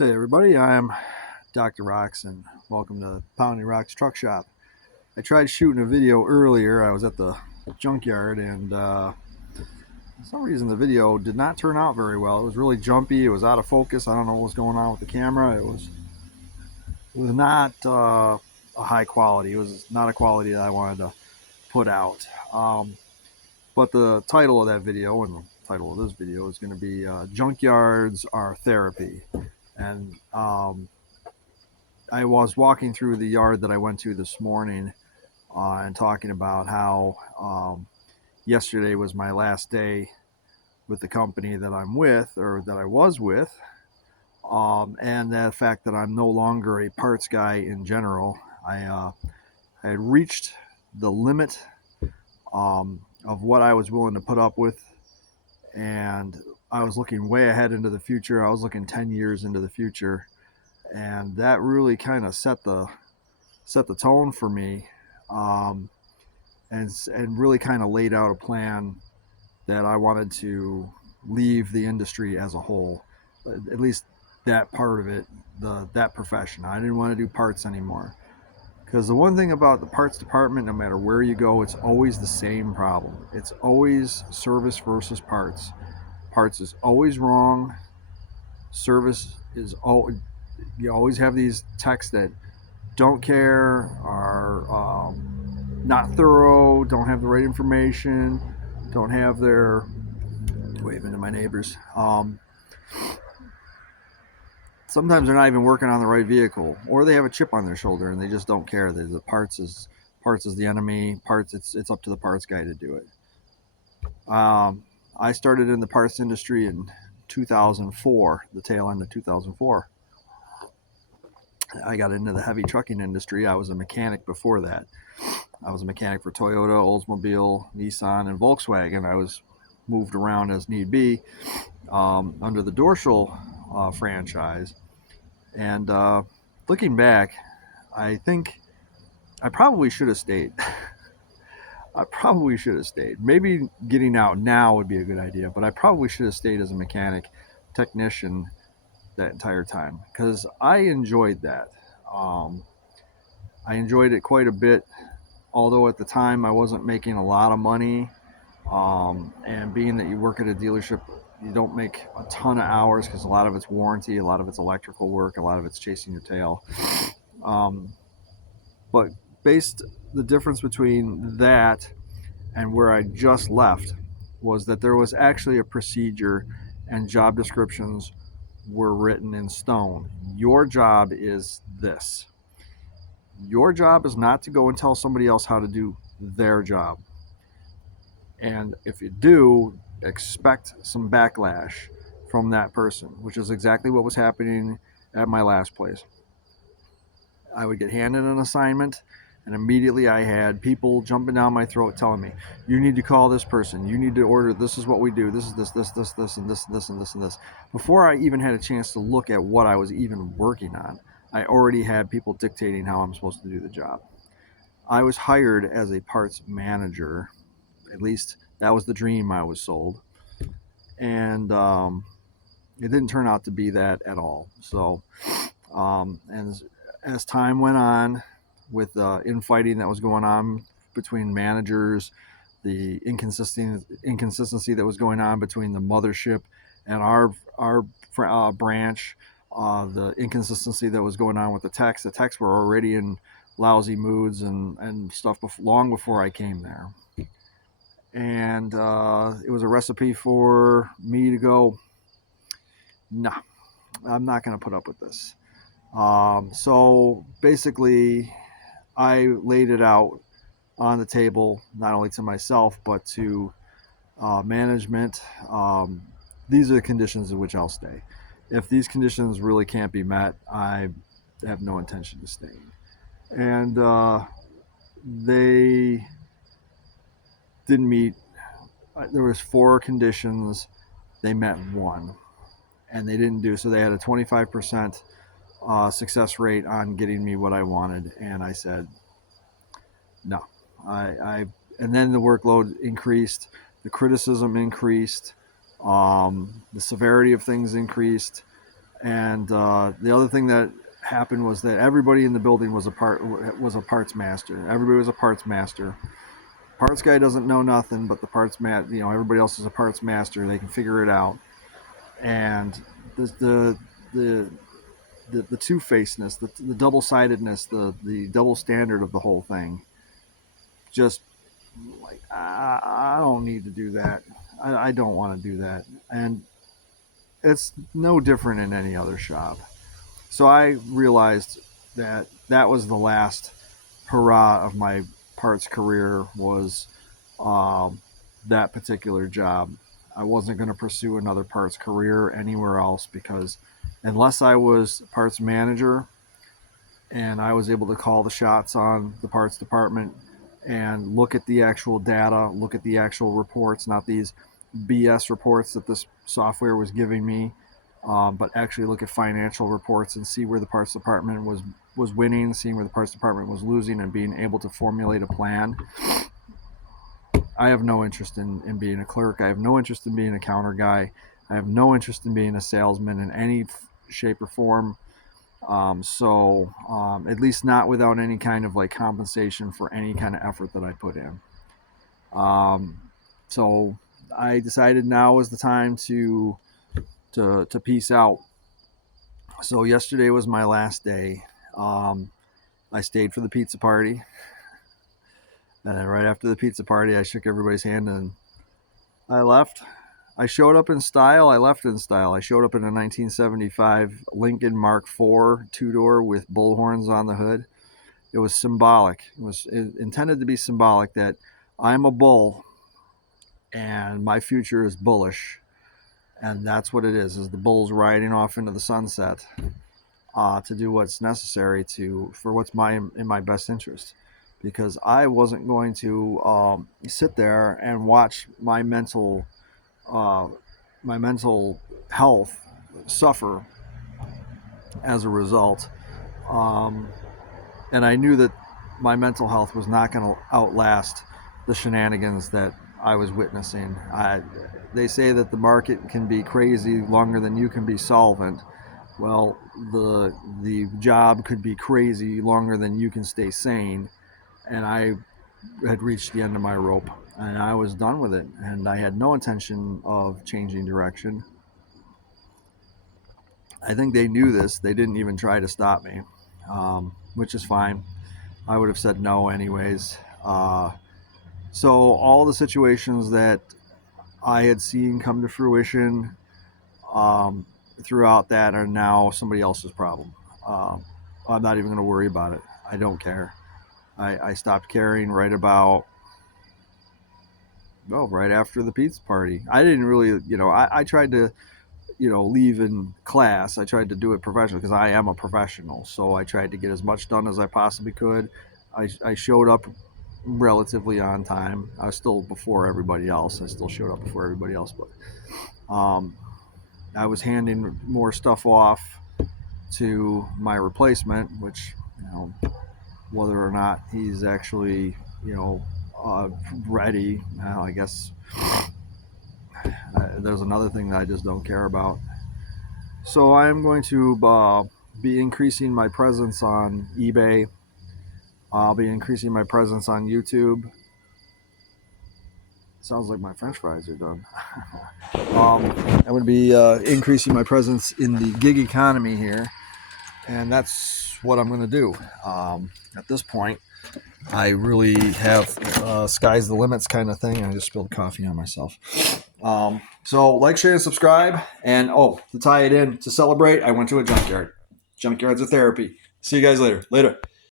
Hey everybody, I'm Dr. Rocks and welcome to Pounding Rocks Truck Shop. I tried shooting a video earlier. I was at the junkyard and for some reason the video did not turn out very well. It was really jumpy. It was out of focus. I don't know what was going on with the camera. It was not a high quality. It was not a quality that I wanted to put out. But the title of that video and the title of this video is going to be Junkyards Are Therapy. And I was walking through the yard that I went to this morning and talking about how yesterday was my last day with the company that I'm with, or that I was with, and the fact that I'm no longer a parts guy in general. I had reached the limit of what I was willing to put up with, and I was looking way ahead into the future. I was looking 10 years into the future, and that really kind of set the tone for me, um, and really kind of laid out a plan that I wanted to leave the industry as a whole, at least that part of it, that profession. I didn't want to do parts anymore, because the one thing about the parts department, no matter where you go, it's always the same problem. It's always service versus parts. Parts is always wrong. Service is always, you always have these techs that don't care, are not thorough, don't have the right information, don't have their waving to my neighbors. Sometimes they're not even working on the right vehicle, or they have a chip on their shoulder and they just don't care. The parts is the enemy. Parts, it's up to the parts guy to do it. I started in the parts industry in 2004, the tail end of 2004. I got into the heavy trucking industry. I was a mechanic before that. I was a mechanic for Toyota, Oldsmobile, Nissan, and Volkswagen. I was moved around as need be under the Dorschel franchise. And looking back, I think I probably should have stayed. I probably should have stayed. Maybe getting out now would be a good idea, but I probably should have stayed as a mechanic technician that entire time, because I enjoyed that. I enjoyed it quite a bit, although at the time I wasn't making a lot of money. And being that you work at a dealership, you don't make a ton of hours because a lot of it's warranty, a lot of it's electrical work, a lot of it's chasing your tail. Um, but based the difference between that and where I just left was that there was actually a procedure, and job descriptions were written in stone. Your job is this. Your job is not to go and tell somebody else how to do their job. And if you do, expect some backlash from that person, which is exactly what was happening at my last place. I would get handed an assignment, and immediately I had people jumping down my throat telling me, you need to call this person, you need to order, this is what we do, this is this, and this, and this, and this, and this. Before I even had a chance to look at what I was even working on, I already had people dictating how I'm supposed to do the job. I was hired as a parts manager. At least that was the dream I was sold. And it didn't turn out to be that at all. So, and as time went on, with infighting that was going on between managers, the inconsistency that was going on between the mothership and our branch, the inconsistency that was going on with the techs. The techs were already in lousy moods and stuff long before I came there. And it was a recipe for me to go, nah, I'm not going to put up with this. So basically, I laid it out on the table, not only to myself, but to management. These are the conditions in which I'll stay. If these conditions really can't be met, I have no intention of staying. And they didn't meet. There was 4 conditions. They met 1, and they didn't do so. They had a 25% success rate on getting me what I wanted, and I said no. And then the workload increased, the criticism increased, the severity of things increased, And the other thing that happened was that everybody in the building was a parts master. Everybody was a parts master. Parts guy doesn't know nothing, but the everybody else is a parts master. They can figure it out. And the the the two facedness, the double sidedness, the double standard of the whole thing, just like I don't need to do that. I don't want to do that, and it's no different in any other shop. So I realized that that was the last hurrah of my parts career was um, that particular job. I wasn't going to pursue another parts career anywhere else because unless I was parts manager and I was able to call the shots on the parts department and look at the actual data, look at the actual reports, not these BS reports that this software was giving me, but actually look at financial reports and see where the parts department was winning, seeing where the parts department was losing, and being able to formulate a plan. I have no interest in being a clerk. I have no interest in being a counter guy. I have no interest in being a salesman in any shape or form. At least not without any kind of like compensation for any kind of effort that I put in. Um, so I decided now was the time to peace out. So yesterday was my last day. Um, I stayed for the pizza party, and then right after the pizza party, I shook everybody's hand and I left. I showed up in style. I left in style. I showed up in a 1975 Lincoln Mark IV two-door with bullhorns on the hood. It was symbolic. It was intended to be symbolic that I'm a bull and my future is bullish, and that's what it is. Is the bulls riding off into the sunset to do what's necessary for what's in my best interest, because I wasn't going to sit there and watch uh, my mental health suffer as a result. Um, and I knew that my mental health was not going to outlast the shenanigans that I was witnessing. They say that the market can be crazy longer than you can be solvent. Well, the job could be crazy longer than you can stay sane, and I had reached the end of my rope, and I was done with it, and I had no intention of changing direction. I think they knew this. They didn't even try to stop me, which is fine. I would have said no anyways. So all the situations that I had seen come to fruition um, throughout that are now somebody else's problem. Um, I'm not even going to worry about it. I don't care. I stopped caring right about, well, right after the pizza party. I didn't really, I tried to, leave in class. I tried to do it professionally because I am a professional. So I tried to get as much done as I possibly could. I showed up relatively on time. I was still before everybody else. I still showed up before everybody else, but I was handing more stuff off to my replacement, which, whether or not he's actually, ready, I guess there's another thing that I just don't care about. So I'm going to be increasing my presence on eBay. I'll be increasing my presence on YouTube. Sounds like my French fries are done. I'm going to be increasing my presence in the gig economy here, and that's what I'm going to do. At this point, I really have sky's the limits kind of thing. I just spilled coffee on myself. So like, share, and subscribe. And to tie it in, to celebrate, I went to a junkyard. Junkyards are therapy. See you guys later. Later.